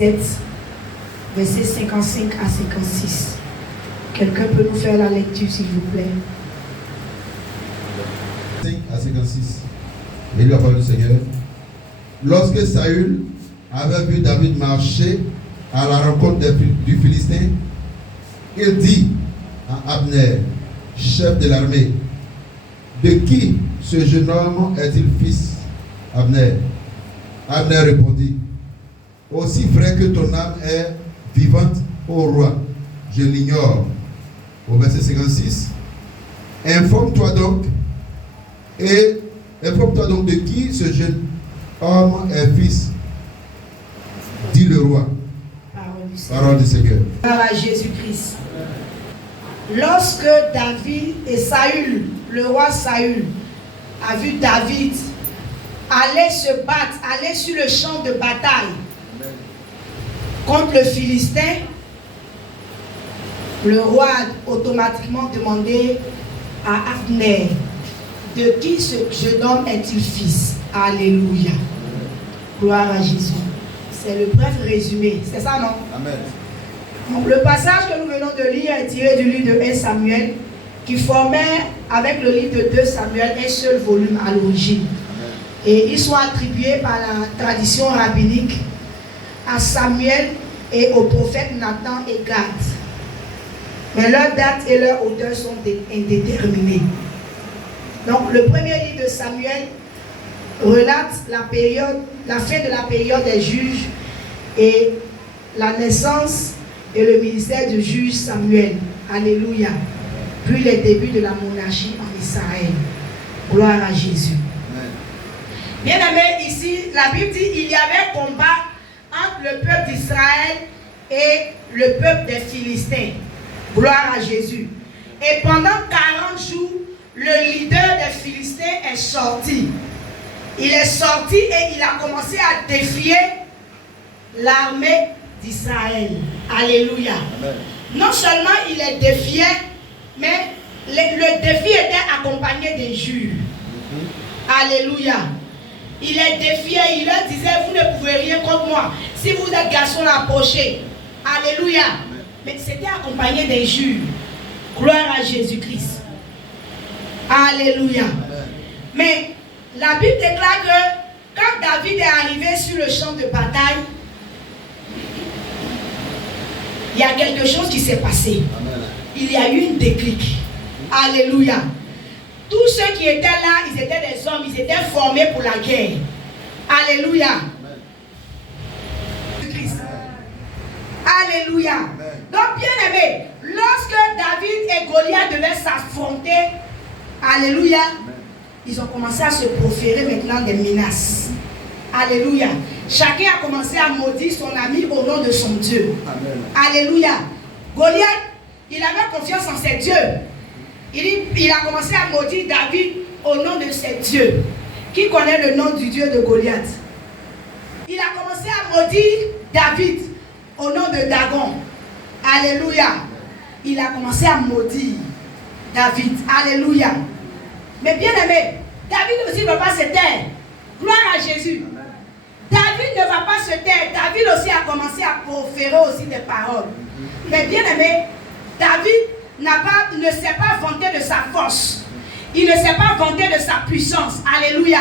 7, versets 55 à 56. Quelqu'un peut nous faire la lecture, s'il vous plaît? 5 à 56. Et la parole du Seigneur. Lorsque Saül avait vu David marcher à la rencontre du Philistin, il dit à Abner, chef de l'armée, de qui ce jeune homme est-il fils? Abner répondit, aussi vrai que ton âme est vivante, ô roi, je l'ignore. Au verset 56, informe-toi donc de qui ce jeune homme est fils, dit le roi. Parole du Seigneur. Par Jésus-Christ. Lorsque David et Saül, le roi Saül, a vu David aller se battre, aller sur le champ de bataille contre le Philistin, le roi a automatiquement demandé à Abner, de qui ce jeune homme est-il fils? Alléluia. Gloire à Jésus. C'est le bref résumé. C'est ça, non? Amen. Donc, le passage que nous venons de lire est tiré du livre de 1 Samuel, qui formait avec le livre de 2 Samuel un seul volume à l'origine. Et ils sont attribués par la tradition rabbinique à Samuel et aux prophètes Nathan et Gad. Mais leur date et leur auteur sont indéterminés. Donc le premier livre de Samuel relate la fin de la période des juges et la naissance et le ministère du juge Samuel. Alléluia. Puis les débuts de la monarchie en Israël. Gloire à Jésus. Bien aimé, ici, la Bible dit qu'il y avait combat entre le peuple d'Israël et le peuple des Philistins. Gloire à Jésus. Et pendant 40 jours, le leader des Philistins est sorti. Il est sorti et il a commencé à défier l'armée d'Israël. Alléluia. Amen. Non seulement il est défié, mais le défi était accompagné d'injures. Alléluia. Il est défié, il leur disait, vous ne pouvez rien contre moi. Si vous êtes garçon, approchez. Alléluia. Amen. Mais c'était accompagné d'injures. Gloire à Jésus-Christ. Alléluia. Amen. Mais la Bible déclare que quand David est arrivé sur le champ de bataille, il y a quelque chose qui s'est passé. Amen. Il y a eu une déclic. Alléluia. Tous ceux qui étaient là, ils étaient des hommes, ils étaient formés pour la guerre. Alléluia. Amen. Christ. Alléluia. Amen. Donc, bien aimé, lorsque David et Goliath devaient s'affronter, alléluia, amen, ils ont commencé à se proférer maintenant des menaces. Alléluia. Chacun a commencé à maudire son ami au nom de son Dieu. Amen. Alléluia. Goliath, il avait confiance en ses dieux. Il a commencé à maudire David au nom de ses dieux. Qui connaît le nom du Dieu de Goliath? Il a commencé à maudire David au nom de Dagon. Alléluia. Il a commencé à maudire David. Alléluia. Mais bien aimé, David aussi ne va pas se taire. Gloire à Jésus. David ne va pas se taire. David aussi a commencé à proférer aussi des paroles. Mais bien aimé, David ne s'est pas vanté de sa force. Il ne s'est pas vanté de sa puissance. Alléluia.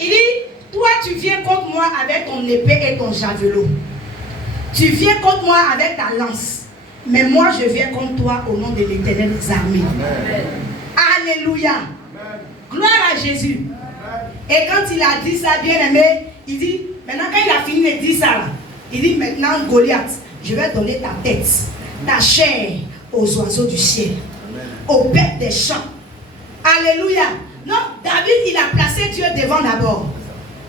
Il dit, toi tu viens contre moi avec ton épée et ton javelot. Tu viens contre moi avec ta lance. Mais moi je viens contre toi au nom de l'Éternel des armées. Amen. Alléluia. Amen. Gloire à Jésus. Amen. Et quand il a dit ça, bien aimé, il dit, maintenant quand il a fini de dire ça, là, il dit, maintenant Goliath, je vais donner ta tête, ta chair aux oiseaux du ciel, amen, aux bêtes des champs. Alléluia. Non, David, il a placé Dieu devant d'abord.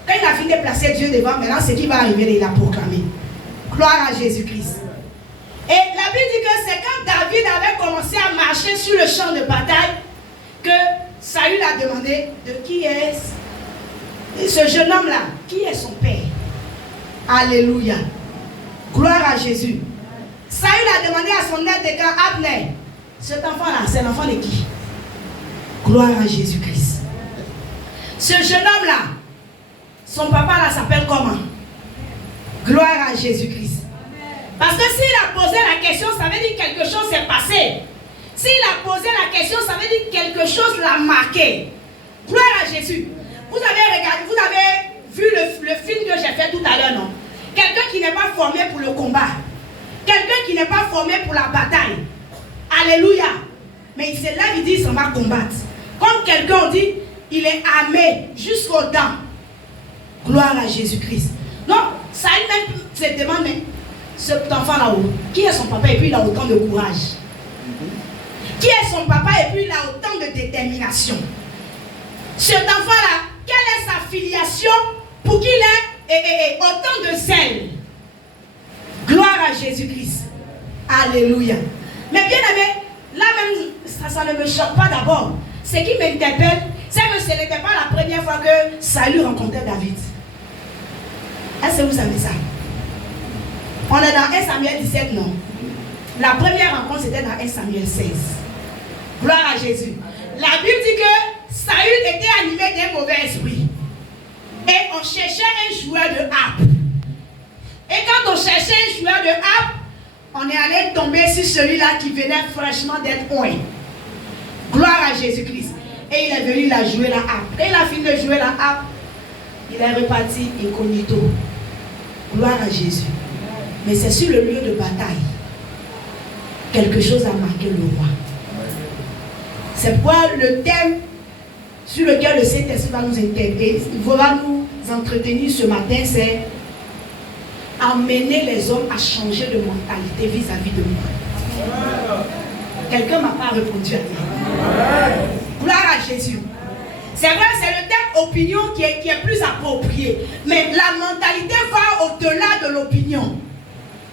Quand il a fini de placer Dieu devant, maintenant ce qui va arriver, il a proclamé. Gloire à Jésus-Christ. Et la Bible dit que c'est quand David avait commencé à marcher sur le champ de bataille que Saül a demandé de qui est ce jeune homme-là, qui est son père. Alléluia. Gloire à Jésus. Saül a demandé à son aide de camp, Abner, cet enfant-là, c'est l'enfant de qui? Gloire à Jésus-Christ. Ce jeune homme-là, son papa là s'appelle comment? Gloire à Jésus-Christ. Parce que s'il a posé la question, ça veut dire quelque chose s'est passé. S'il a posé la question, ça veut dire quelque chose l'a marqué. Gloire à Jésus. Vous avez regardé, vous avez vu le film que j'ai fait tout à l'heure, non? Quelqu'un qui n'est pas formé pour le combat. Quelqu'un qui n'est pas formé pour la bataille. Alléluia. Mais il se lève, il dit, il s'en va combattre. Comme quelqu'un dit, il est armé jusqu'aux dents. Gloire à Jésus-Christ. Donc, ça même se demande, mais cet enfant là-haut, qui est son papa et puis il a autant de courage? Qui est son papa et puis il a autant de détermination? Cet enfant-là, quelle est sa filiation pour qu'il ait autant de zèle? Gloire à Jésus-Christ. Alléluia. Mais bien aimé, là même, ça ne me choque pas d'abord. Ce qui m'interpelle, c'est que ce n'était pas la première fois que Saül rencontrait David. Est-ce que vous savez ça? On est dans 1 Samuel 17, non? La première rencontre, c'était dans 1 Samuel 16. Gloire à Jésus. La Bible dit que Saül était animé d'un mauvais esprit. Et on cherchait un joueur de harpe. Et quand on cherchait un joueur de harpe, on est allé tomber sur celui-là qui venait fraîchement d'être oint. Gloire à Jésus-Christ. Et il est venu la jouer la harpe. Quand il a fini de jouer la harpe, il est reparti incognito. Gloire à Jésus. Mais c'est sur le lieu de bataille. Quelque chose a marqué le roi. C'est pourquoi le thème sur lequel le Saint-Esprit va nous intégrer, va nous entretenir ce matin, c'est amener les hommes à changer de mentalité vis-à-vis de moi. Quelqu'un ne m'a pas répondu à ça. Gloire à Jésus. C'est vrai, c'est le thème opinion qui est plus approprié. Mais la mentalité va au-delà de l'opinion.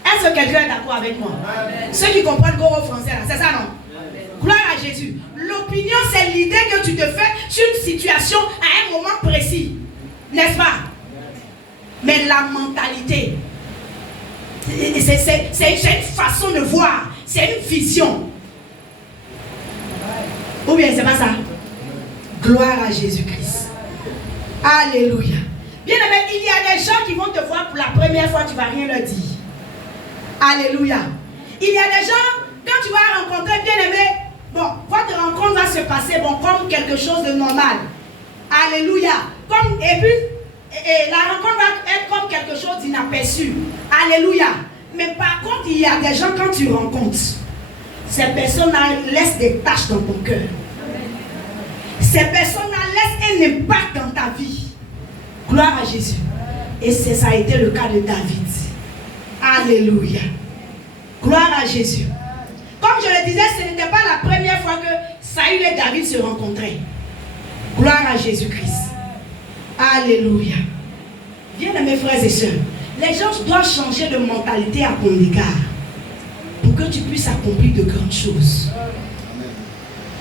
Est-ce que quelqu'un est d'accord avec moi? Amen. Ceux qui comprennent le gros français, c'est ça, non? Amen. Gloire à Jésus. L'opinion, c'est l'idée que tu te fais sur une situation à un moment précis. N'est-ce pas? Mais la mentalité, c'est une façon de voir. C'est une vision. Ou bien c'est pas ça? Gloire à Jésus-Christ. Alléluia. Bien aimé, il y a des gens qui vont te voir pour la première fois, tu ne vas rien leur dire. Alléluia. Il y a des gens, quand tu vas rencontrer, bien aimé, bon, votre rencontre va se passer bon, comme quelque chose de normal. Alléluia. Et puis, la rencontre va être comme quelque chose d'inaperçu. Alléluia. Mais par contre, il y a des gens, quand tu rencontres, ces personnes-là laissent des taches dans ton cœur. Ces personnes-là laissent un impact dans ta vie. Gloire à Jésus. Et ça a été le cas de David. Alléluia. Gloire à Jésus. Comme je le disais, ce n'était pas la première fois que Saül et David se rencontraient. Gloire à Jésus-Christ. Alléluia. Bien mes frères et sœurs, les gens doivent changer de mentalité à ton égard pour que tu puisses accomplir de grandes choses.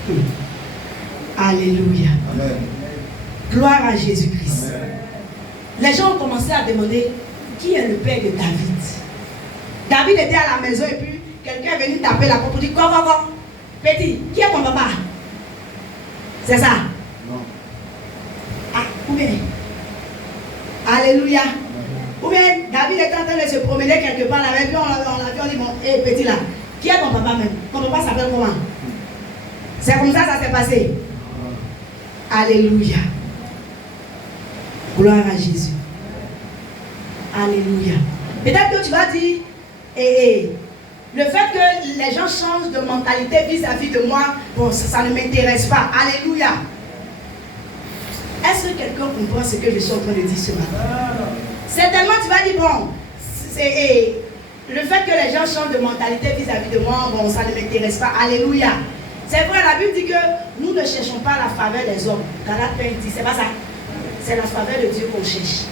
Amen. Alléluia. Amen. Gloire à Jésus-Christ. Les gens ont commencé à demander qui est le père de David. David était à la maison et puis quelqu'un est venu taper la porte pour dire quoi, petit, qui est ton papa? C'est ça? Non. Ah, ou bien? Alléluia. Ou bien David était en train de se promener quelque part là, et puis on l'a vu, on dit bon, hé petit là, qui est ton papa même? Ton papa s'appelle comment? C'est comme ça s'est passé. Alléluia. Gloire à Jésus. Alléluia. Peut-être que tu vas dire, le fait que les gens changent de mentalité vis-à-vis de moi, bon, ça ne m'intéresse pas. Alléluia. Est-ce que quelqu'un comprend ce que je suis en train de dire ce matin? Certainement, tu vas dire, bon, le fait que les gens changent de mentalité vis-à-vis de moi, bon, ça ne m'intéresse pas. Alléluia. C'est vrai, la Bible dit que nous ne cherchons pas la faveur des hommes. Galates 1 dit, c'est pas ça. C'est la faveur de Dieu qu'on cherche.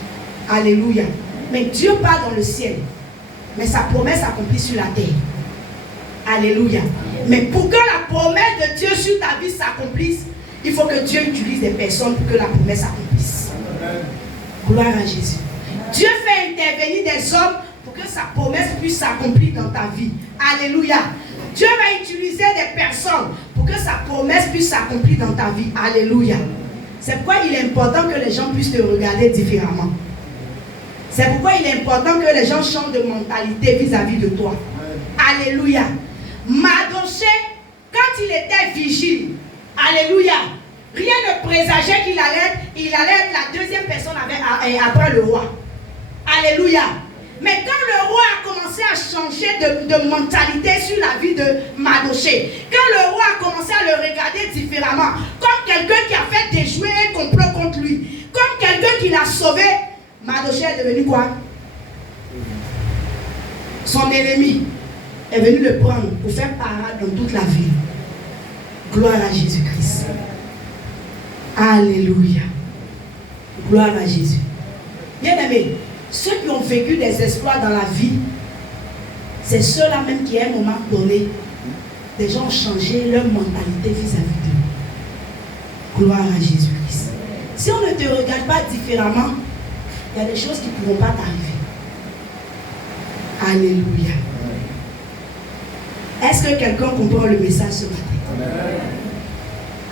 Alléluia. Mais Dieu part dans le ciel. Mais sa promesse s'accomplit sur la terre. Alléluia. Mais pour que la promesse de Dieu sur ta vie s'accomplisse, il faut que Dieu utilise des personnes pour que la promesse s'accomplisse. Gloire à Jésus. Dieu fait intervenir des hommes pour que sa promesse puisse s'accomplir dans ta vie. Alléluia. Dieu va utiliser des personnes pour que sa promesse puisse s'accomplir dans ta vie. Alléluia. C'est pourquoi il est important que les gens puissent te regarder différemment. C'est pourquoi il est important que les gens changent de mentalité vis-à-vis de toi. Alléluia. Mardochée, quand il était vigile, alléluia, rien ne présageait qu'il allait être la deuxième personne après le roi. Alléluia. Mais quand le roi a commencé à changer de mentalité sur la vie de Mardochée, quand le roi a commencé à le regarder différemment, comme quelqu'un qui a fait déjouer un complot contre lui, comme quelqu'un qui l'a sauvé, Mardochée est devenu quoi? Son ennemi est venu le prendre pour faire parade dans toute la ville. Gloire à Jésus-Christ. Alléluia. Gloire à Jésus. Bien-aimés, ceux qui ont vécu des exploits dans la vie, c'est ceux-là même qui à un moment donné, les gens ont changé leur mentalité vis-à-vis d'eux. Gloire à Jésus-Christ. Si on ne te regarde pas différemment, il y a des choses qui ne pourront pas t'arriver. Alléluia. Est-ce que quelqu'un comprend le message ce matin?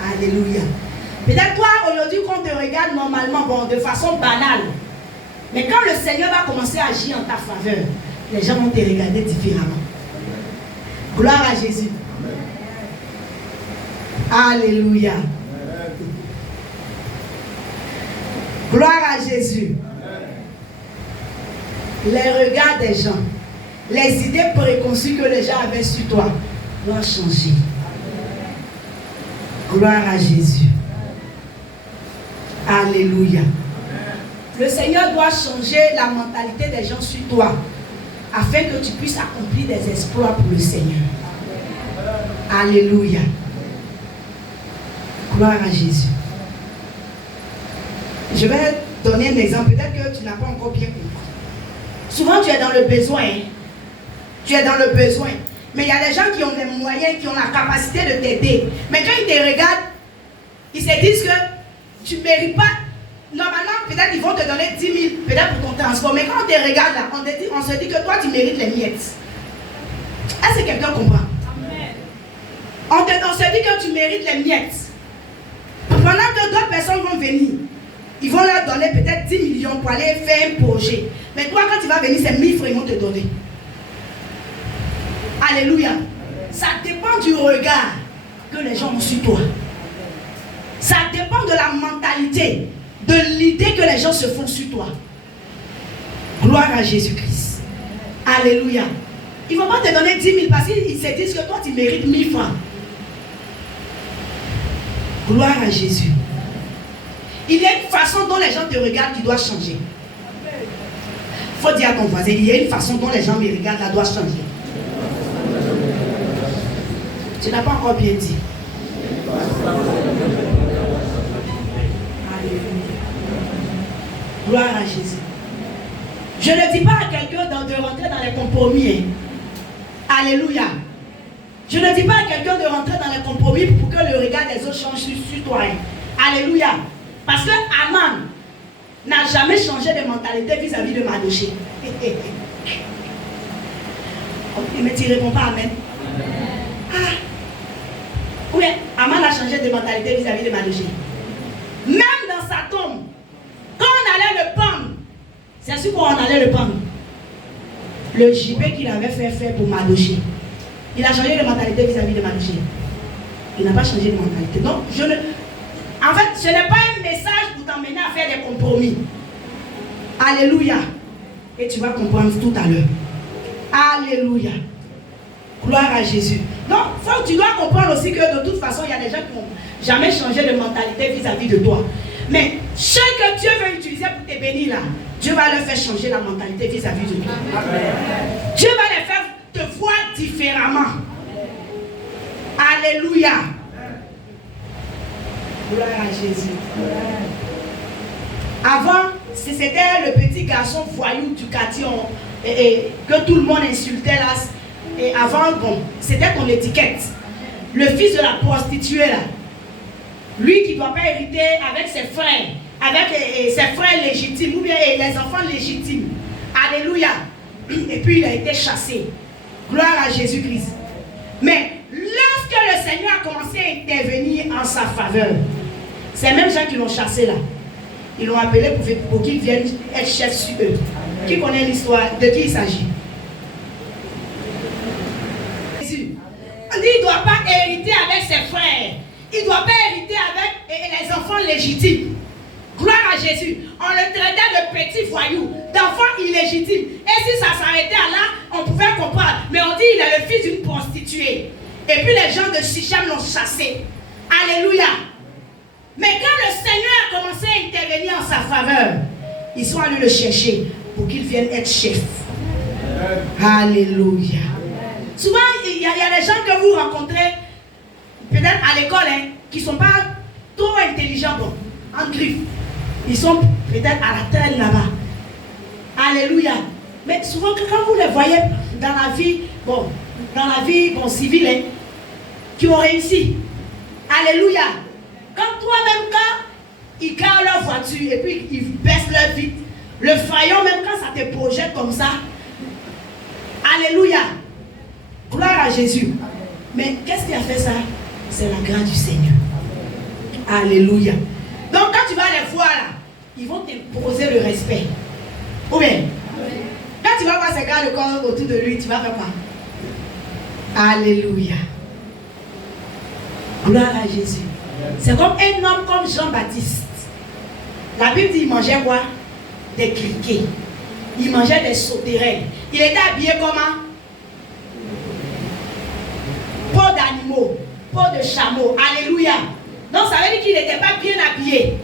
Alléluia. Peut-être toi, aujourd'hui, qu'on te regarde normalement, bon, de façon banale. Mais quand le Seigneur va commencer à agir en ta faveur, les gens vont te regarder différemment. Gloire à Jésus. Alléluia. Gloire à Jésus. Les regards des gens, les idées préconçues que les gens avaient sur toi doivent changer. Gloire à Jésus. Alléluia. Le Seigneur doit changer la mentalité des gens sur toi afin que tu puisses accomplir des exploits pour le Seigneur. Alléluia. Gloire à Jésus. Je vais donner un exemple. Peut-être que tu n'as pas encore bien compris. Souvent, tu es dans le besoin. Tu es dans le besoin. Mais il y a des gens qui ont des moyens, qui ont la capacité de t'aider. Mais quand ils te regardent, ils se disent que tu ne mérites pas. Normalement, peut-être ils vont te donner 10 000, peut-être pour ton transport. Mais quand on te regarde là, on se dit que toi, tu mérites les miettes. Est-ce que quelqu'un comprend? On se dit que tu mérites les miettes. Pendant que d'autres personnes vont venir, ils vont leur donner peut-être 10 millions pour aller faire un projet. Mais toi, quand tu vas venir, c'est 1000 francs qu'ils vont te donner. Alléluia. Ça dépend du regard que les gens ont sur toi. Ça dépend de la mentalité, de l'idée que les gens se font sur toi. Gloire à Jésus-Christ. Alléluia. Ils ne vont pas te donner 10 000 parce qu'ils se disent que toi, tu mérites 1000 francs. Gloire à Jésus. Il y a une façon dont les gens te regardent qui doit changer. Il faut dire à ton voisin, il y a une façon dont les gens me regardent, ça doit changer. Tu n'as pas encore bien dit. Alléluia. Gloire à Jésus. Je ne dis pas à quelqu'un de rentrer dans les compromis. Alléluia. Je ne dis pas à quelqu'un de rentrer dans les compromis pour que le regard des autres change sur toi. Alléluia. Parce que Aman n'a jamais changé de mentalité vis-à-vis de Mardochée. Mais tu ne réponds pas Amen. Ah. Oui, Aman a changé de mentalité vis-à-vis de Mardochée. Même dans sa tombe, quand on allait le pendre, c'est sûr qu'on allait le pendre. Le gibet qu'il avait fait faire pour Mardochée, il a changé de mentalité vis-à-vis de Mardochée. Il n'a pas changé de mentalité. Donc, en fait, ce n'est pas un message pour t'emmener à faire des compromis. Alléluia. Et tu vas comprendre tout à l'heure. Alléluia. Gloire à Jésus. Donc, tu dois comprendre aussi que de toute façon, il y a des gens qui n'ont jamais changé de mentalité vis-à-vis de toi. Mais ceux que Dieu veut utiliser pour te bénir là, Dieu va leur faire changer la mentalité vis-à-vis de toi. Amen. Dieu va les faire te voir différemment. Alléluia. Gloire à Jésus. Avant, c'était le petit garçon voyou du quartier que tout le monde insultait là. Et avant, bon, c'était ton étiquette. Le fils de la prostituée là. Lui qui ne doit pas hériter avec ses frères, avec ses frères légitimes, ou bien les enfants légitimes. Alléluia. Et puis il a été chassé. Gloire à Jésus-Christ. Mais lorsque le Seigneur a commencé à intervenir en sa faveur, ces mêmes gens qui l'ont chassé là, ils l'ont appelé pour qu'ils viennent être chefs sur eux. Qui connaît l'histoire? De qui il s'agit? Jésus. On dit qu'il ne doit pas hériter avec ses frères. Il ne doit pas hériter avec les enfants légitimes. Gloire à Jésus. On le traitait de petit voyou, d'enfant illégitime. Et si ça s'arrêtait là, on pouvait comprendre. Mais on dit qu'il est le fils d'une prostituée. Et puis les gens de Sichem l'ont chassé. Alléluia. Mais quand le Seigneur a commencé à intervenir en sa faveur, ils sont allés le chercher pour qu'il vienne être chef. Alléluia. Souvent, il y a des gens que vous rencontrez, peut-être à l'école, qui ne sont pas trop intelligents, bon, en griffe. Ils sont peut-être à la traîne là-bas. Alléluia. Mais souvent, quand vous les voyez dans la vie, civile, qui ont réussi. Alléluia. Quand toi-même, quand ils garent leur voiture et puis ils baissent leur vitre, le faillon, même quand ça te projette comme ça. Alléluia. Gloire à Jésus. Mais qu'est-ce qui a fait ça? C'est la grâce du Seigneur. Alléluia. Donc quand tu vas les voir là, ils vont t'imposer le respect. Ou bien, quand tu vas voir ces gars de corps autour de lui, tu vas faire quoi? Alléluia. Gloire à Jésus. C'est comme un homme comme Jean-Baptiste. La Bible dit qu'il mangeait quoi? Des criquets. Il mangeait des sauterelles. Il était habillé comment? Peau d'animaux, peau de chameau. Alléluia. Donc ça veut dire qu'il n'était pas bien habillé.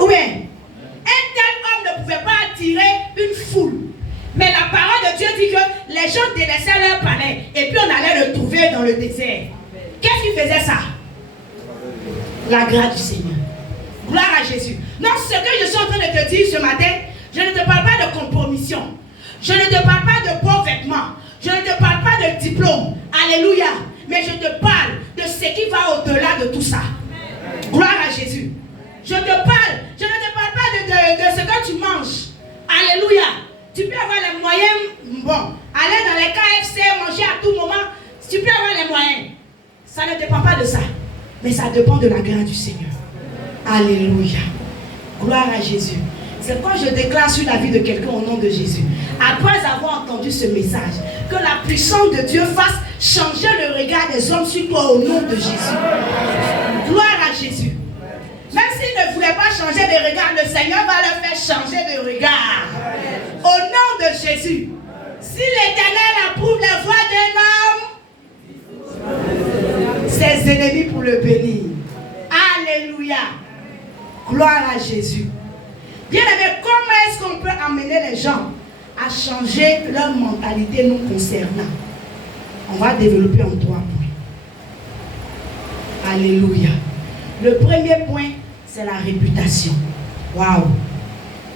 Ou bien, un tel homme ne pouvait pas attirer une foule. Mais la parole de Dieu dit que les gens délaissaient leur palais et puis on allait le trouver dans le désert. Qu'est-ce qui faisait ça? La grâce du Seigneur. Gloire à Jésus. Donc ce que je suis en train de te dire ce matin, je ne te parle pas de compromission. Je ne te parle pas de beaux vêtements. Je ne te parle pas de diplôme. Alléluia. Mais je te parle de ce qui va au-delà de tout ça. Gloire à Jésus. Je ne te parle pas de ce que tu manges. Alléluia. Tu peux avoir les moyens, bon, aller dans les KFC, manger à tout moment. Tu peux avoir les moyens. Ça ne dépend pas de ça. Mais ça dépend de la grâce du Seigneur. Alléluia. Gloire à Jésus. C'est quand je déclare sur la vie de quelqu'un au nom de Jésus, après avoir entendu ce message, que la puissance de Dieu fasse changer le regard des hommes sur toi au nom de Jésus. Gloire à Jésus. Même s'il ne voulait pas changer de regard, le Seigneur va le faire changer de regard. Au nom de Jésus. Si l'Éternel approuve les voies d'un homme, ses ennemis pour le bénir. Alléluia. Gloire à Jésus. Bien aimé, comment est-ce qu'on peut amener les gens à changer leur mentalité nous concernant? On va développer en 3 points. Alléluia. Le premier point, c'est la réputation. Waouh.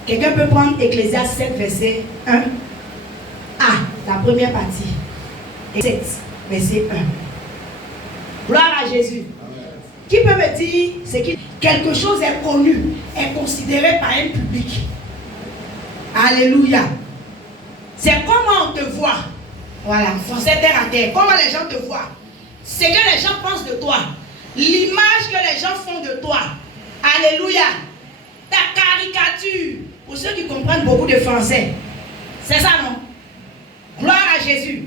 Quelqu'un peut prendre Ecclésiaste 7, verset 1. Ah, la première partie. Et 7, verset 1. Gloire à Jésus. Qui peut me dire c'est que quelque chose est connu, est considéré par un public? Alléluia. C'est comment on te voit. Voilà, français terre à terre. Comment les gens te voient. C'est que les gens pensent de toi. L'image que les gens font de toi. Alléluia. Ta caricature. Pour ceux qui comprennent beaucoup de français. C'est ça, non? Gloire à Jésus.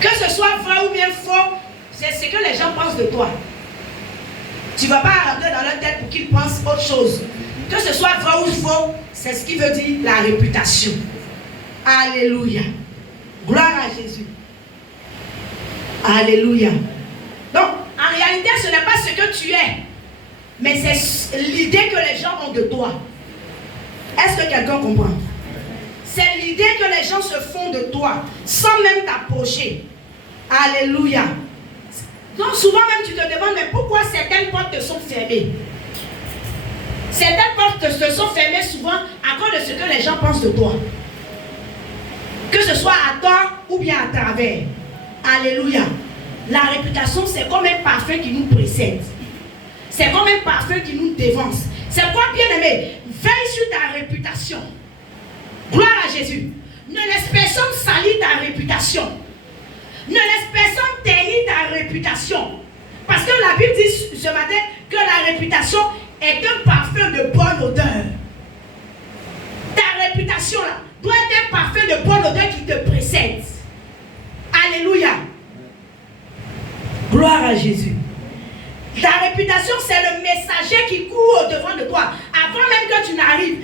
Que ce soit vrai ou bien faux, c'est ce que les gens pensent de toi. Tu ne vas pas rentrer dans leur tête pour qu'ils pensent autre chose. Que ce soit vrai ou faux, c'est ce qui veut dire la réputation. Alléluia. Gloire à Jésus. Alléluia. Donc, en réalité, ce n'est pas ce que tu es, mais c'est l'idée que les gens ont de toi. Est-ce que quelqu'un comprend? C'est l'idée que les gens se font de toi, sans même t'approcher. Alléluia. Donc souvent même tu te demandes, mais pourquoi certaines portes te sont fermées? Certaines portes te sont fermées souvent à cause de ce que les gens pensent de toi. Que ce soit à tort ou bien à travers. Alléluia. La réputation, c'est comme un parfum qui nous précède. C'est comme un parfum qui nous dévance. C'est quoi, bien aimé? Veille sur ta réputation. Gloire à Jésus. Ne laisse personne salir ta réputation. Ne laisse personne ternir ta réputation. Parce que la Bible dit ce matin que la réputation est un parfum de bonne odeur. réputation là doit être un parfum de bonne odeur qui te précède. Alléluia. Gloire à Jésus. Ta réputation, c'est le messager qui court au-devant de toi. Avant même que tu n'arrives.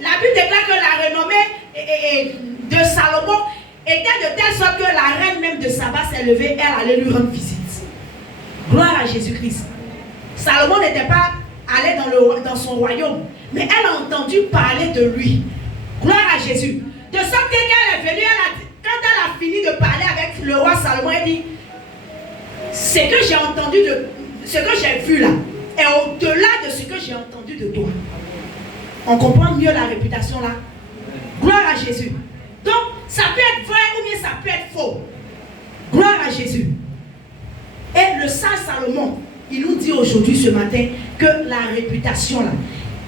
La Bible déclare que la renommée de Salomon était de telle sorte que la reine même de Saba s'est levée, elle allait lui rendre visite. Gloire à Jésus-Christ. Salomon n'était pas allé dans son royaume, mais elle a entendu parler de lui. Gloire à Jésus. De sorte qu'elle est venue, quand elle a fini de parler avec le roi Salomon, elle dit, ce que j'ai entendu, ce que j'ai vu là, est au-delà de ce que j'ai entendu de toi. On comprend mieux la réputation là. Gloire à Jésus. Donc, ça peut être vrai ou bien ça peut être faux. Gloire à Jésus. Et le sage Salomon, il nous dit aujourd'hui, ce matin, que la réputation là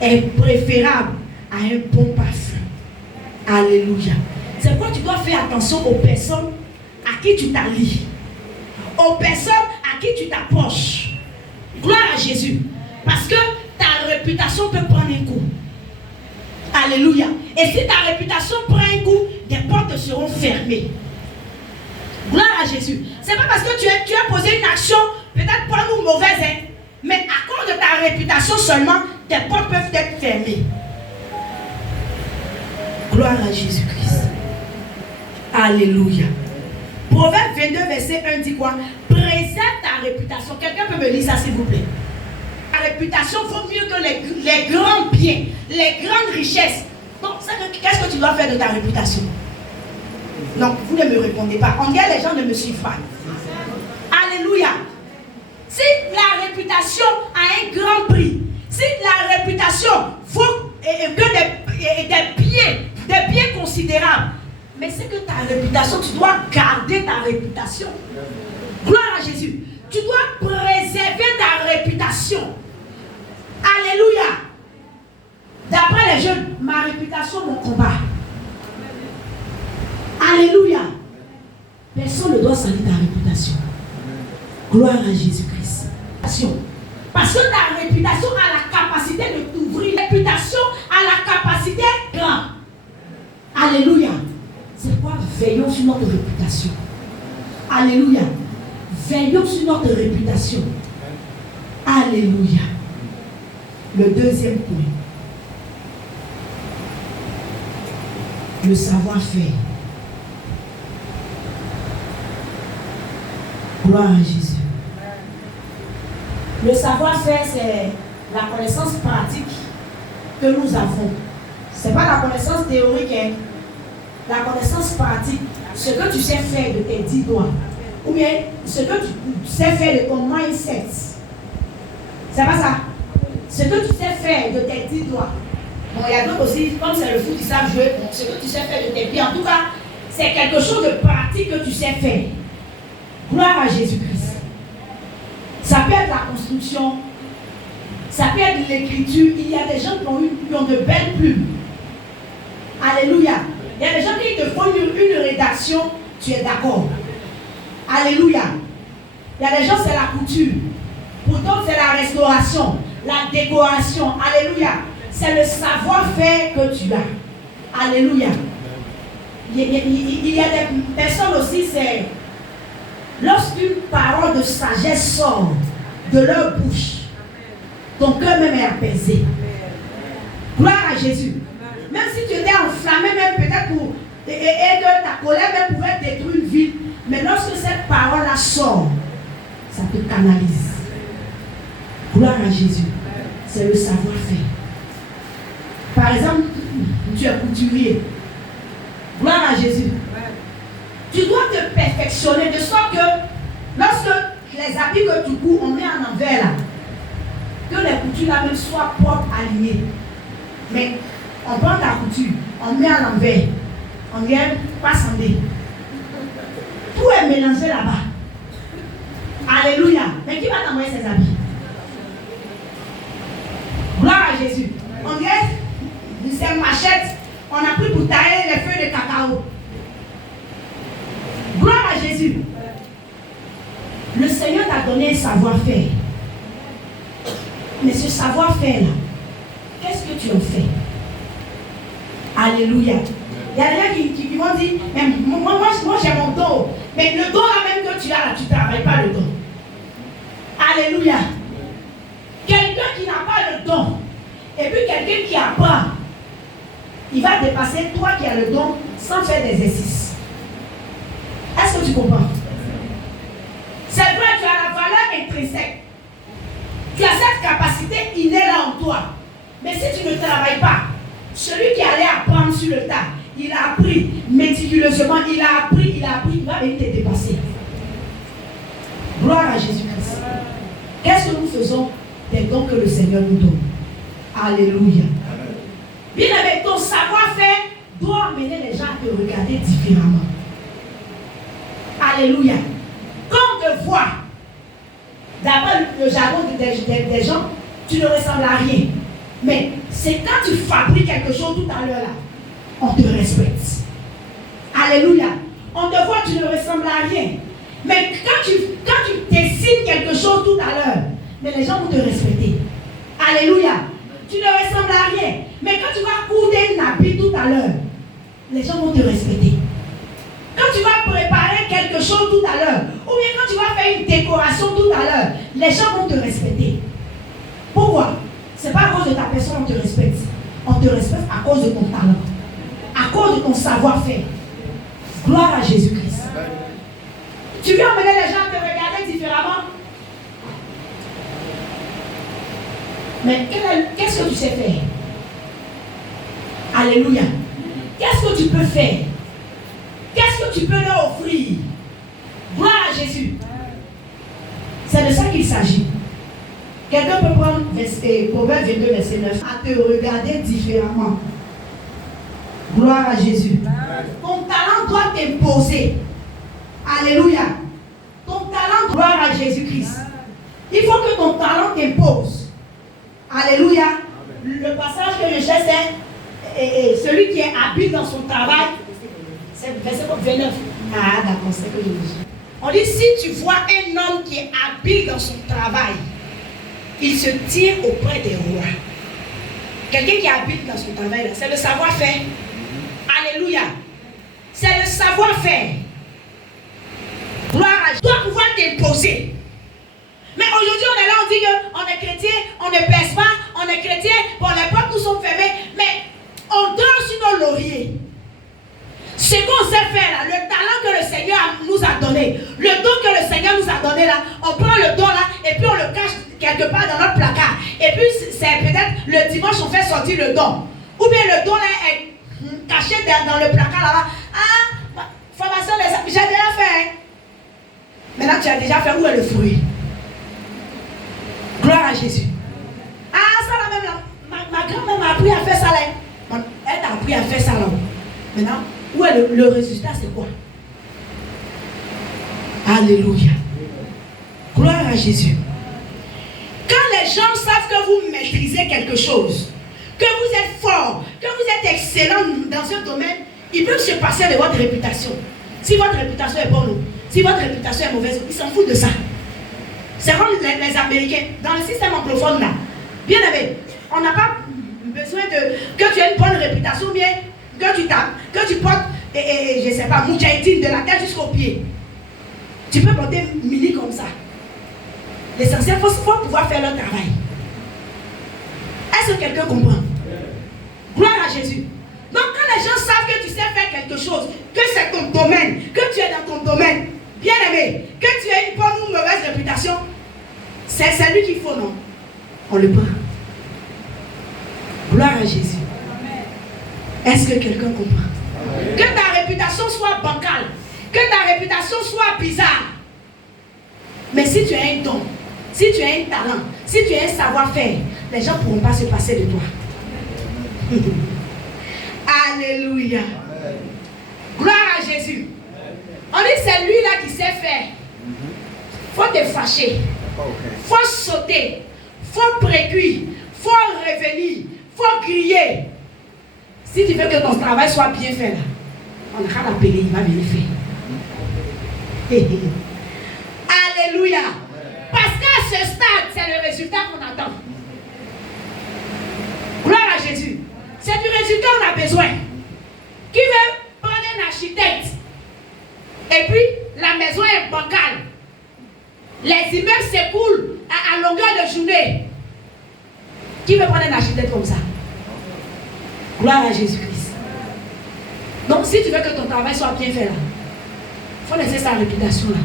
est préférable à un bon parfum. Alléluia. C'est pourquoi tu dois faire attention aux personnes à qui tu t'allies, aux personnes à qui tu t'approches. Gloire à Jésus. Parce que ta réputation peut prendre un coup. Alléluia. Et si ta réputation prend un coup, des portes seront fermées. Gloire à Jésus. C'est pas parce que tu as posé une action, peut-être bonne ou mauvaise, hein, mais à cause de ta réputation seulement, tes portes peuvent être fermées. Gloire à Jésus-Christ. Alléluia. Proverbe 22, verset 1 dit quoi? Préserve ta réputation. Quelqu'un peut me lire ça, s'il vous plaît? Ta réputation vaut mieux que les grands biens, les grandes richesses. Donc, qu'est-ce que tu dois faire de ta réputation? Non, vous ne me répondez pas. En guerre, les gens ne me suivent pas. Alléluia. Si la réputation a un grand prix, si la réputation vaut des biens considérables, mais c'est que ta réputation, tu dois garder ta réputation. Gloire à Jésus. Tu dois préserver ta réputation. Alléluia. D'après les jeunes, ma réputation, mon combat. Alléluia. Personne ne doit salir ta réputation. Gloire à Jésus-Christ. Parce que ta réputation a la capacité de t'ouvrir. La réputation a la capacité grande. Alléluia. C'est pourquoi veillons sur notre réputation. Alléluia. Veillons sur notre réputation. Alléluia. Le deuxième point. Le savoir-faire. Gloire à Jésus. Le savoir-faire, c'est la connaissance pratique que nous avons. Ce n'est pas la connaissance théorique, hein. La connaissance pratique, ce que tu sais faire de tes 10 doigts, ou bien ce que tu sais faire de ton mindset. C'est pas ça. Ce que tu sais faire de tes 10 doigts. Bon, il y a d'autres aussi, comme c'est le foot, ils savent jouer. Bon, ce que tu sais faire de tes pieds. En tout cas, c'est quelque chose de pratique que tu sais faire. Gloire à Jésus-Christ. Ça peut être la construction, ça peut être l'écriture. Il y a des gens qui ont de belles plumes. Alléluia. Il y a des gens qui te font une rédaction, tu es d'accord. Alléluia. Il y a des gens, c'est la couture. Pour d'autres, c'est la restauration, la décoration. Alléluia. C'est le savoir-faire que tu as. Alléluia. Il y a des personnes aussi, c'est lorsqu'une parole de sagesse sort de leur bouche, ton cœur même est apaisé. Gloire à Jésus. Même si tu étais enflammé, même peut-être et que ta colère même pouvait détruire une ville, mais lorsque cette parole-là sort, ça te canalise. Gloire à Jésus. C'est le savoir-faire. Par exemple, tu es couturier. Gloire à Jésus. Tu dois te perfectionner de sorte que lorsque les habits que tu couds, on met en envers là, que les coutures là même soient propres, alignées. Mais on prend ta couture, on met à l'envers, on vient pas sonder. Tout est mélangé là-bas. Alléluia. Mais qui va t'envoyer ces habits? Gloire à Jésus. On dirait, c'est une machette, on a pris pour tailler les feuilles de cacao. Gloire à Jésus. Le Seigneur t'a donné un savoir-faire. Mais ce savoir-faire là, qu'est-ce que tu en fais? Alléluia. Il y a des gens qui vont dire, mais moi j'ai mon don. Mais le don là même que tu as là, tu ne travailles pas le don. Alléluia. Quelqu'un qui n'a pas le don, et puis quelqu'un qui apprend, il va dépasser toi qui as le don sans faire d'exercice. Est-ce que tu comprends? C'est vrai, tu as la valeur intrinsèque. Tu as cette capacité innée là en toi. Mais si tu ne travailles pas, celui qui allait apprendre sur le tas, il a appris méticuleusement, il a appris, il va venir te dépasser. Gloire à Jésus-Christ. Qu'est-ce que nous faisons des dons que le Seigneur nous donne? Alléluia. Bien aimé, ton savoir-faire doit amener les gens à te regarder différemment. Alléluia. Quand on te voit, d'après le jargon des gens, tu ne ressembles à rien. Mais c'est quand tu fabriques quelque chose tout à l'heure là, on te respecte. Alléluia. On te voit, tu ne ressembles à rien. Mais quand tu dessines quelque chose tout à l'heure, mais les gens vont te respecter. Alléluia. Tu ne ressembles à rien. Mais quand tu vas coudre un habit tout à l'heure, les gens vont te respecter. Quand tu vas préparer quelque chose tout à l'heure, ou bien quand tu vas faire une décoration tout à l'heure, les gens vont te respecter. Pourquoi? Ce n'est pas à cause de ta personne qu'on te respecte. On te respecte à cause de ton talent, à cause de ton savoir-faire. Gloire à Jésus-Christ. Tu veux emmener les gens à te regarder différemment? Mais qu'est-ce que tu sais faire? Alléluia. Qu'est-ce que tu peux faire? Qu'est-ce que tu peux leur offrir? Gloire à Jésus. C'est de ça qu'il s'agit. Quelqu'un peut prendre Proverbe 22, verset 9. À te regarder différemment. Gloire à Jésus. Ton talent doit t'imposer. Alléluia. Ton talent, gloire à Jésus-Christ. Il faut que ton talent t'impose. Alléluia. Le passage que je cherche, c'est celui qui est habile dans son travail. C'est verset 29. Ah, d'accord, c'est que je dis. On dit, si tu vois un homme qui est habile dans son travail, il se tient auprès des rois. Quelqu'un qui est habile dans son travail, c'est le savoir-faire. Alléluia. C'est le savoir-faire. Gloire à Dieu. Tu dois pouvoir t'imposer. Mais aujourd'hui, on est là, on dit qu'on est chrétien, on ne pèse pas, on est chrétien, bon, les portes nous sont fermées, mais on dort sur nos lauriers. Ce qu'on sait faire là, le talent que le Seigneur nous a donné, le don que le Seigneur nous a donné là, on prend le don là et puis on le cache quelque part dans notre placard. Et puis c'est peut-être le dimanche on fait sortir le don. Ou bien le don là est caché dans le placard là-bas. Ah, formation des amis, j'ai déjà fait. Hein? Maintenant tu as déjà fait, où est le fruit? Gloire à Jésus. Ah, ça là même là, ma grand-mère m'a appris à faire ça là. Elle t'a appris à faire ça là. Maintenant, où est le résultat, c'est quoi? Alléluia. Gloire à Jésus. Quand les gens savent que vous maîtrisez quelque chose, que vous êtes fort, que vous êtes excellent dans un domaine, ils peuvent se passer de votre réputation. Si votre réputation est bonne, si votre réputation est mauvaise, ils s'en foutent de ça. C'est comme les Américains, dans le système anglophone là. Bien aimé, on n'a pas besoin que tu aies une bonne réputation, bien que tu portes, je ne sais pas, moudjahidine de la tête jusqu'au pied. Tu peux porter mini comme ça. L'essentiel, il faut pouvoir faire leur travail. Est-ce que quelqu'un comprend? Gloire à Jésus. Donc quand les gens savent que tu sais faire quelque chose, que c'est ton domaine, que tu es dans ton domaine, bien aimé, que tu as une bonne ou mauvaise réputation, c'est celui qu'il faut, non? On le prend. Gloire à Jésus. Est-ce que quelqu'un comprend? Amen. Que ta réputation soit bancale, que ta réputation soit bizarre. Mais si tu as un don, si tu as un talent, si tu as un savoir-faire, les gens ne pourront pas se passer de toi. Alléluia. Amen. Gloire à Jésus. Amen. On dit c'est lui là qui sait faire. Faut te fâcher. Faut sauter. Faut précuire. Faut revenir. Faut crier. Si tu veux que ton travail soit bien fait, là, on va l'appeler, il va venir faire. Alléluia. Parce qu'à ce stade, c'est le résultat qu'on attend. Gloire à Jésus. C'est du résultat qu'on a besoin. Qui veut prendre un architecte et puis la maison est bancale, les immeubles s'écoulent à longueur de journée? Qui veut prendre un architecte comme ça? Gloire à Jésus-Christ. Donc si tu veux que ton travail soit bien fait là, il faut laisser sa réputation là.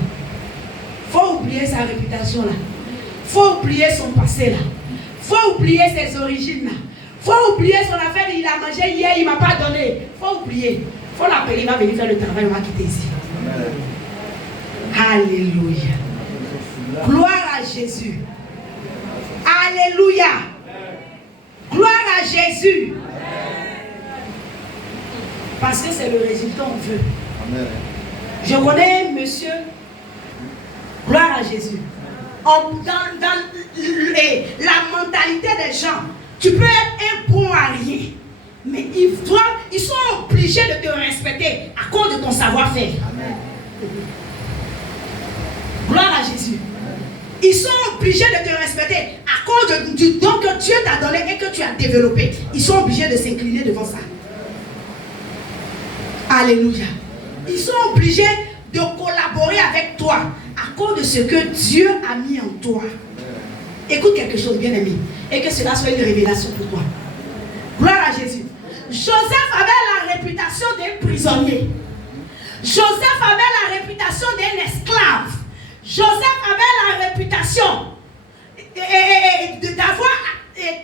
Il faut oublier sa réputation là. Il faut oublier son passé là. Il faut oublier ses origines là. Il faut oublier son affaire. Il a mangé hier, il ne m'a pas donné. Il faut oublier. Il faut l'appeler, il va venir faire le travail, on va quitter ici. Alléluia. Gloire à Jésus. Alléluia. Gloire à Jésus. Parce que c'est le résultat qu'on veut. Amen. Je connais monsieur, gloire à Jésus. Dans la mentalité des gens, tu peux être un bon à rien, mais ils sont obligés de te respecter à cause de ton savoir-faire. Gloire à Jésus. Ils sont obligés de te respecter à cause du don que Dieu t'a donné et que tu as développé. Ils sont obligés de s'incliner devant ça. Alléluia. Ils sont obligés de collaborer avec toi à cause de ce que Dieu a mis en toi. Écoute quelque chose, bien aimé, et que cela soit une révélation pour toi. Gloire à Jésus. Joseph avait la réputation d'un prisonnier. Joseph avait la réputation d'un esclave. Joseph avait la réputation d'avoir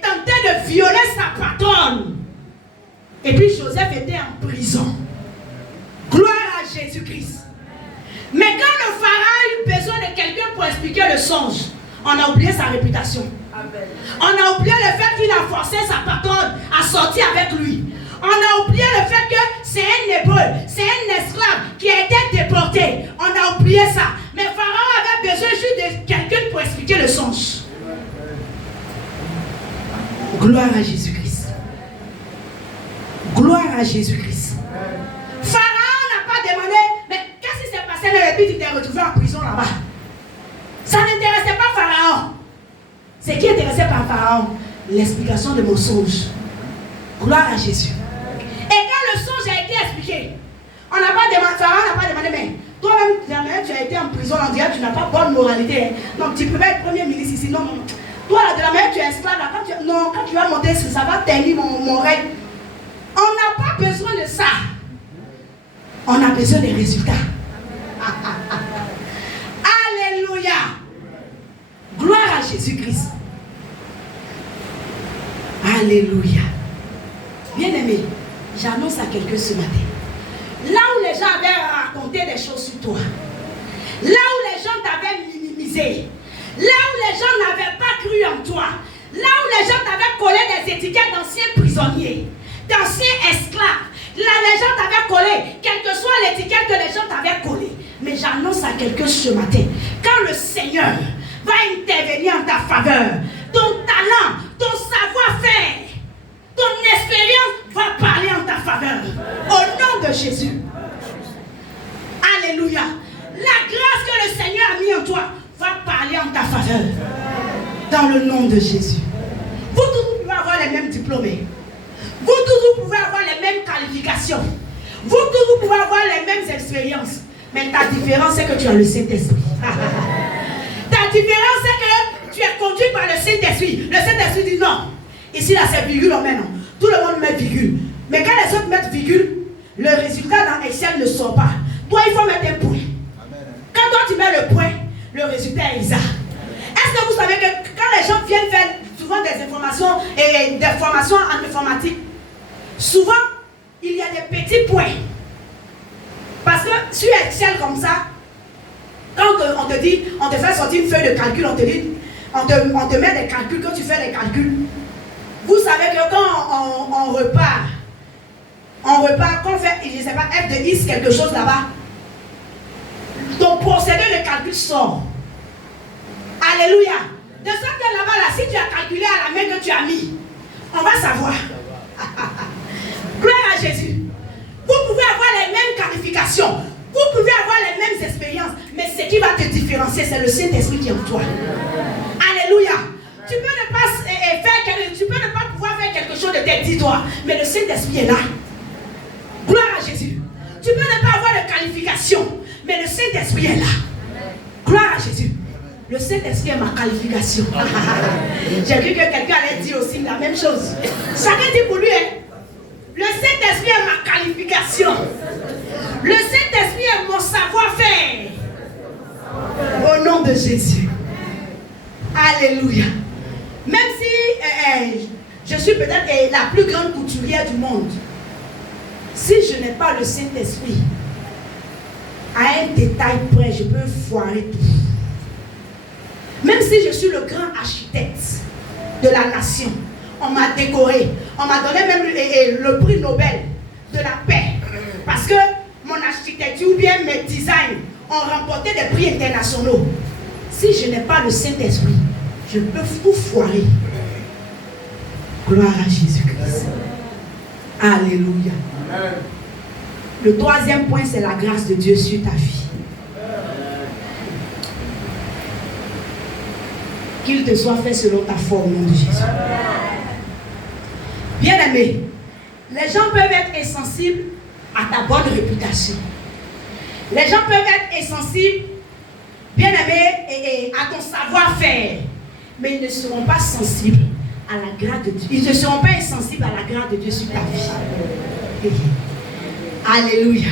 tenté de violer sa patronne. Et puis Joseph était en prison. Gloire à Jésus-Christ. Mais quand le pharaon a eu besoin de quelqu'un pour expliquer le songe, on a oublié sa réputation. Amen. On a oublié le fait qu'il a forcé sa patronne à sortir avec lui. On a oublié le fait que c'est un hébreu, c'est un esclave qui a été déporté. On a oublié ça. Mais pharaon avait besoin juste de quelqu'un pour expliquer le songe. Gloire à Jésus-Christ. Gloire à Jésus-Christ. Pharaon n'a pas demandé, mais qu'est-ce qui s'est passé là et puis tu t'es retrouvé en prison là-bas? Ça n'intéressait pas Pharaon. Ce qui intéressait par Pharaon, l'explication de mon songe. Gloire à Jésus. Et quand le songe a été expliqué, on n'a pas demandé, Pharaon n'a pas demandé, mais toi-même, tu as été en prison, on dirait que tu n'as pas bonne moralité. Hein. Donc tu peux pas être premier ministre ici. Non, toi, de la manière tu es esclave, là, quand tu vas monter, ça va ternir mon règne. On n'a pas besoin de ça. On a besoin des résultats. Alléluia. Gloire à Jésus-Christ. Alléluia. Bien-aimé, j'annonce à quelqu'un ce matin. Là où les gens avaient raconté des choses sur toi, là où les gens t'avaient minimisé, là où les gens n'avaient pas cru en toi, là où les gens t'avaient collé des étiquettes d'anciens prisonniers, d'anciens esclaves, là les gens t'avaient collé, quelle que soit l'étiquette que les gens t'avaient collée. Mais j'annonce à quelqu'un ce matin, quand le Seigneur va intervenir en ta faveur, ton talent, ton savoir-faire, ton expérience va parler en ta faveur. Au nom de Jésus. Alléluia. La grâce que le Seigneur a mis en toi va parler en ta faveur. Dans le nom de Jésus. Vous tous, vous pouvez avoir les mêmes diplômes. Vous tous, vous pouvez avoir les mêmes qualifications. Vous tous, vous pouvez avoir les mêmes expériences. Mais ta différence, c'est que tu as le Saint-Esprit. Ta différence, c'est que tu es conduit par le Saint-Esprit. Le Saint-Esprit dit non. Ici, là, c'est virgule, on met non. Tout le monde met virgule. Mais quand les autres mettent virgule, le résultat dans Excel ne sort pas. Toi, il faut mettre un point. Quand toi, tu mets le point, le résultat est exact. Est-ce que vous savez que quand les gens viennent faire souvent des informations et des formations en informatique, souvent, il y a des petits points. Parce que sur Excel comme ça, quand on te dit, on te fait sortir une feuille de calcul, on te dit, on te met des calculs, quand tu fais les calculs, vous savez que quand on repart, quand on fait, je ne sais pas, f de x, quelque chose là-bas, ton procédé de calcul sort. Alléluia. De sorte que là-bas, là, si tu as calculé à la main que tu as mis, on va savoir. Gloire à Jésus. Vous pouvez avoir les mêmes qualifications. Vous pouvez avoir les mêmes expériences. Mais ce qui va te différencier, c'est le Saint-Esprit qui est en toi. Alléluia. Tu peux ne pas pouvoir faire quelque chose de tes 10 doigts. Mais le Saint-Esprit est là. Gloire à de qualification. Mais le Saint-Esprit est là. Gloire à Jésus. Le Saint-Esprit est ma qualification. J'ai cru que quelqu'un allait dire aussi la même chose. Chacun dit pour lui, hein? Le Saint-Esprit est ma qualification. Le Saint-Esprit est mon savoir-faire. Au nom de Jésus. Alléluia. Même si je suis peut-être la plus grande couturière du monde, si je n'ai pas le Saint-Esprit, à un détail près, je peux foirer tout. Même si je suis le grand architecte de la nation, on m'a décoré, on m'a donné même le prix Nobel de la paix, parce que mon architecture ou bien mes designs ont remporté des prix internationaux. Si je n'ai pas le Saint-Esprit, je peux tout foirer. Gloire à Jésus-Christ. Alléluia. Amen. Le troisième point, c'est la grâce de Dieu sur ta vie. Qu'il te soit fait selon ta foi au nom de Jésus. Bien-aimé, les gens peuvent être insensibles à ta bonne réputation. Les gens peuvent être insensibles, bien-aimé, à ton savoir-faire. Mais ils ne seront pas sensibles à la grâce de Dieu. Ils ne seront pas insensibles à la grâce de Dieu sur ta vie. Alléluia.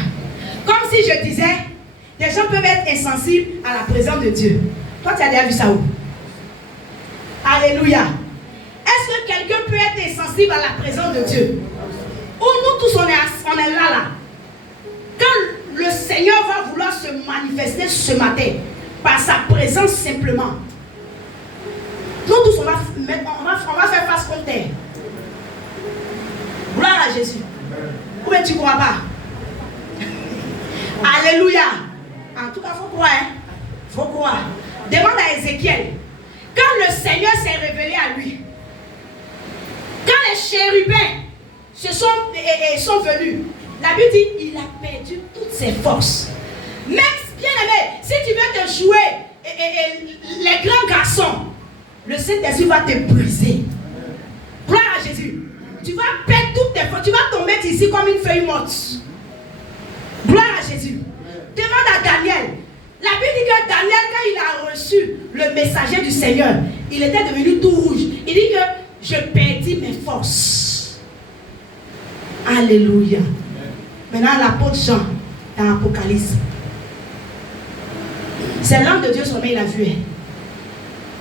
Comme si je disais, les gens peuvent être insensibles à la présence de Dieu. Toi, tu as déjà vu ça où? Alléluia. Est-ce que quelqu'un peut être insensible à la présence de Dieu? Ou nous tous, on est là. Quand le Seigneur va vouloir se manifester ce matin, par sa présence simplement, nous tous, on va faire face contre terre. Gloire à Jésus. Ou bien tu ne crois pas? Alléluia. En tout cas, il faut croire. Il faut croire. Demande à Ézéchiel. Quand le Seigneur s'est révélé à lui, quand les chérubins sont venus, la Bible dit il a perdu toutes ses forces. Même, bien aimé, si tu veux te jouer les grands garçons, le Saint-Esprit va te briser. Gloire à Jésus. Tu vas perdre toutes tes forces. Tu vas tomber ici comme une feuille morte. Gloire à Jésus. Demande à Daniel. La Bible dit que Daniel, quand il a reçu le messager du Seigneur, il était devenu tout rouge. Il dit que je perdis mes forces. Alléluia. Maintenant, l'apôtre Jean, dans l'Apocalypse, c'est l'ange de Dieu seulement il a vu.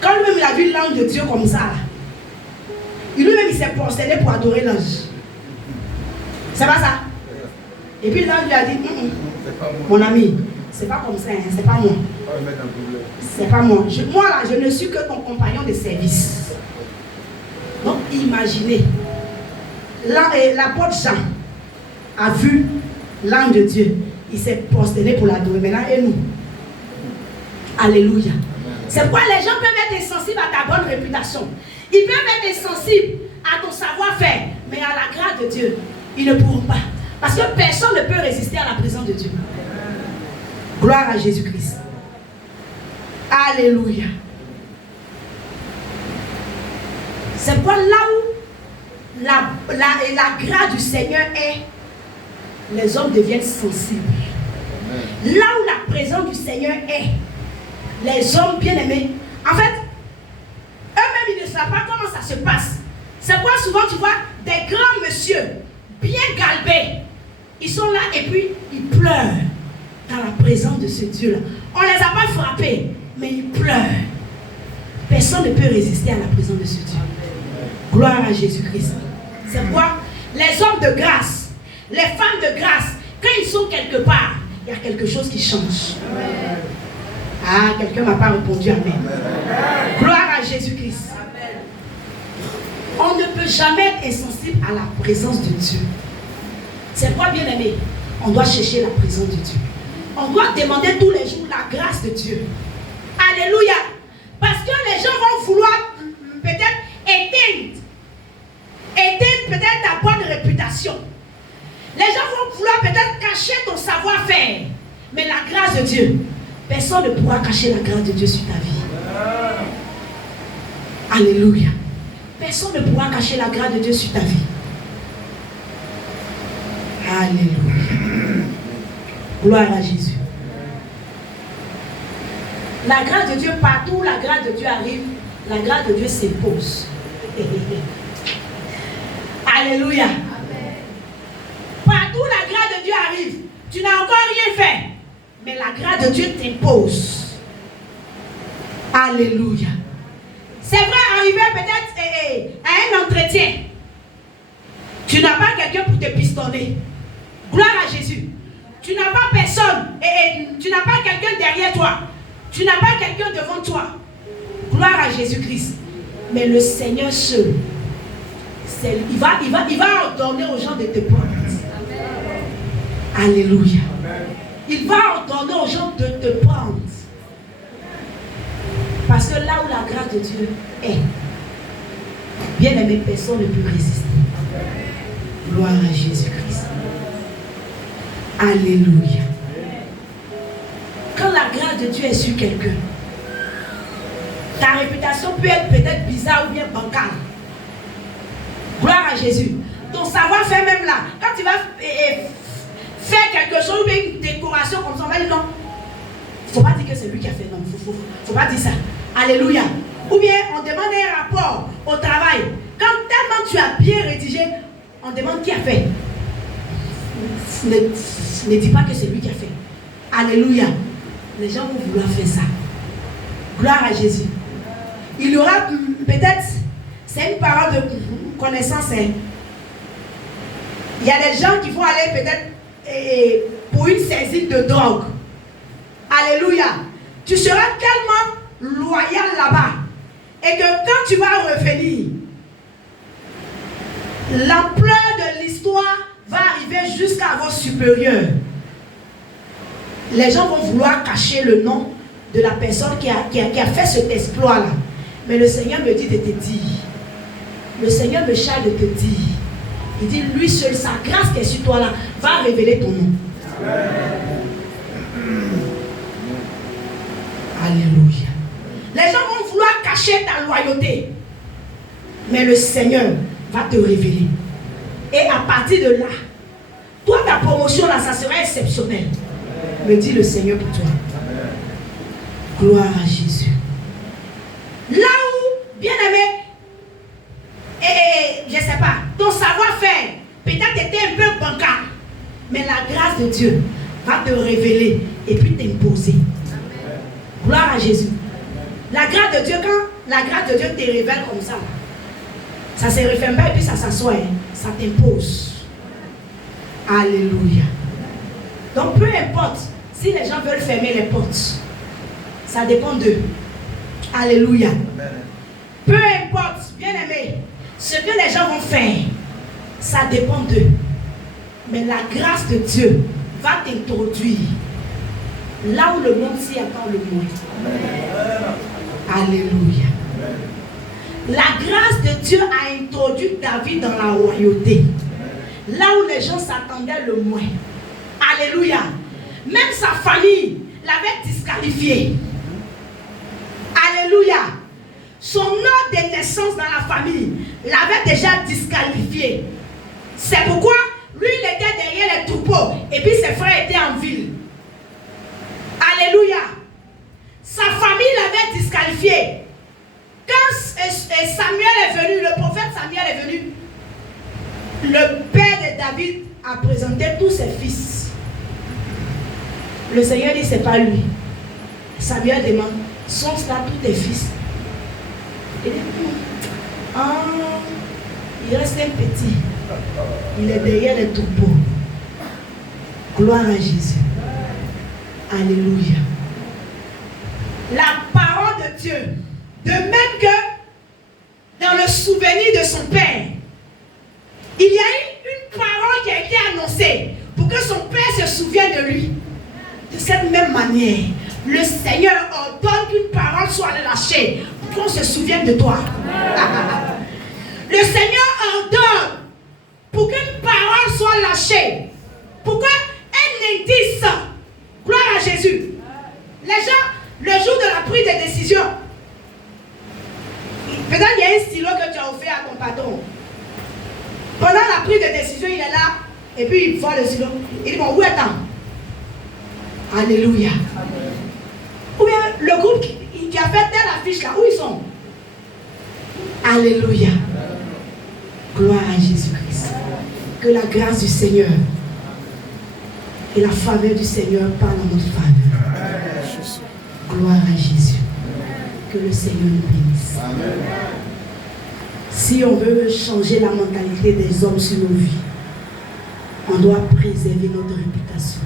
Quand lui-même il a vu l'ange de Dieu comme ça, lui-même il s'est prosterné pour adorer l'ange. C'est pas ça? Et puis l'ange lui a dit, mon ami, c'est pas comme ça, hein, c'est pas moi. C'est pas moi. Moi là, je ne suis que ton compagnon de service. Donc imaginez, l'apôtre Jean a vu l'ange de Dieu. Il s'est prosterné pour l'adorer. Maintenant, et nous? Alléluia. C'est pourquoi les gens peuvent être insensibles à ta bonne réputation. Ils peuvent être insensibles à ton savoir-faire. Mais à la grâce de Dieu, ils ne pourront pas. Parce que personne ne peut résister à la présence de Dieu. Gloire à Jésus-Christ. Alléluia. C'est pourquoi là où la grâce du Seigneur est, les hommes deviennent sensibles. Là où la présence du Seigneur est, les hommes bien-aimés, en fait, eux-mêmes, ils ne savent pas comment ça se passe. C'est pourquoi souvent tu vois des grands messieurs, bien galbés, ils sont là et puis ils pleurent dans la présence de ce Dieu-là. On ne les a pas frappés, mais ils pleurent. Personne ne peut résister à la présence de ce Dieu. Gloire à Jésus-Christ. C'est pourquoi les hommes de grâce, les femmes de grâce, quand ils sont quelque part, il y a quelque chose qui change. Ah, quelqu'un ne m'a pas répondu amen. Gloire à Jésus-Christ. On ne peut jamais être insensible à la présence de Dieu. C'est quoi, bien aimé? On doit chercher la présence de Dieu. On doit demander tous les jours la grâce de Dieu. Alléluia. Parce que les gens vont vouloir peut-être éteindre peut-être ta bonne réputation. Les gens vont vouloir peut-être cacher ton savoir-faire. Mais la grâce de Dieu, personne ne pourra cacher la grâce de Dieu sur ta vie. Alléluia. Personne ne pourra cacher la grâce de Dieu sur ta vie. Alléluia. Gloire à Jésus. La grâce de Dieu, partout où la grâce de Dieu arrive, la grâce de Dieu s'impose. Alléluia. Partout où la grâce de Dieu arrive, tu n'as encore rien fait, mais la grâce de Dieu t'impose. Alléluia. C'est vrai, arriver peut-être à un entretien, tu n'as pas quelqu'un pour te pistonner. Gloire à Jésus. Tu n'as pas personne, tu n'as pas quelqu'un derrière toi. Tu n'as pas quelqu'un devant toi. Gloire à Jésus-Christ. Mais le Seigneur seul, il va ordonner aux gens de te prendre. Alléluia. Il va ordonner aux gens de te prendre. Parce que là où la grâce de Dieu est, bien aimé, personne ne peut résister. Gloire à Jésus-Christ. Alléluia. Quand la grâce de Dieu est sur quelqu'un, ta réputation peut être peut-être bizarre ou bien bancale. Gloire à Jésus. Ton savoir-faire même là, quand tu vas faire quelque chose ou bien une décoration comme ça, on va dire non. Il ne faut pas dire que c'est lui qui a fait. Non, il ne faut pas dire ça. Alléluia. Ou bien on demande un rapport au travail. Quand tellement tu as bien rédigé, on demande qui a fait. Ne dis pas que c'est lui qui a fait. Alléluia. Les gens vont vouloir faire ça. Gloire à Jésus. Il y aura peut-être, c'est une parole de connaissance. Hein. Il y a des gens qui vont aller peut-être pour une saisine de drogue. Alléluia. Tu seras tellement loyal là-bas. Et que quand tu vas revenir, l'ampleur de l'histoire va arriver jusqu'à vos supérieurs. Les gens vont vouloir cacher le nom de la personne qui a fait cet exploit-là. Mais le Seigneur me dit de te dire. Le Seigneur me charge de te dire. Il dit, lui seul, sa grâce qui est sur toi là, va révéler ton nom. Alléluia. Les gens vont vouloir cacher ta loyauté. Mais le Seigneur va te révéler. Et à partir de là, toi, ta promotion là, ça sera exceptionnel. Me dit le Seigneur pour toi. Gloire à Jésus. Là où, bien aimé, je ne sais pas, ton savoir-faire peut-être était un peu bancal, mais la grâce de Dieu va te révéler et puis t'imposer. Gloire à Jésus. La grâce de Dieu, quand la grâce de Dieu te révèle comme ça, ça ne se referme pas et puis ça s'assoit, ça t'impose. Alléluia. Donc peu importe si les gens veulent fermer les portes, ça dépend d'eux. Alléluia. Peu importe, bien aimé, ce que les gens vont faire, ça dépend d'eux. Mais la grâce de Dieu va t'introduire là où le monde s'y attend le moins. Alléluia. La grâce de Dieu a introduit David dans la royauté. Là où les gens s'attendaient le moins. Alléluia. Même sa famille l'avait disqualifié. Alléluia. Son ordre de naissance dans la famille l'avait déjà disqualifié. C'est pourquoi lui, il était derrière les troupeaux et puis ses frères étaient en ville. Alléluia. Sa famille l'avait disqualifié. Quand Samuel est venu, le prophète Samuel est venu, le père de David a présenté tous ses fils. Le Seigneur dit, c'est pas lui. Samuel demande, sont-ce là tous tes fils? Il dit, il reste un petit. Il est derrière les troupeaux. Gloire à Jésus. Alléluia. La parole de Dieu, de même que dans le souvenir de son père, il y a eu une parole qui a été annoncée pour que son père se souvienne de lui. De cette même manière, le Seigneur ordonne qu'une parole soit lâchée pour qu'on se souvienne de toi. Le Seigneur ordonne pour qu'une parole soit lâchée, pour qu'un indice, gloire à Jésus. Les gens, le jour de la prise de décision, peut-être il y a un stylo que tu as offert à ton patron. Pendant la prise de décision, il est là, et puis il voit le stylo. Il dit, bon, où est-on? Alléluia. Ou bien le groupe qui a fait telle affiche là, où ils sont? Alléluia. Gloire à Jésus-Christ. Que la grâce du Seigneur et la faveur du Seigneur parlent en notre faveur. Gloire à Jésus. Que le Seigneur nous bénisse. Amen. Si on veut changer la mentalité des hommes sur nos vies, on doit préserver notre réputation.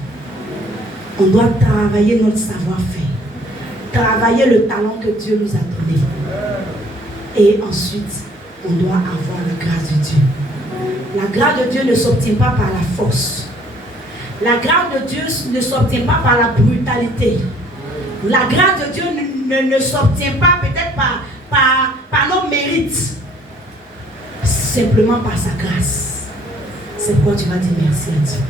On doit travailler notre savoir-faire. Travailler le talent que Dieu nous a donné. Et ensuite, on doit avoir la grâce de Dieu. La grâce de Dieu ne s'obtient pas par la force. La grâce de Dieu ne s'obtient pas par la brutalité. La grâce de Dieu ne s'obtient pas peut-être par nos mérites. Simplement par sa grâce. C'est pourquoi tu vas dire merci à Dieu.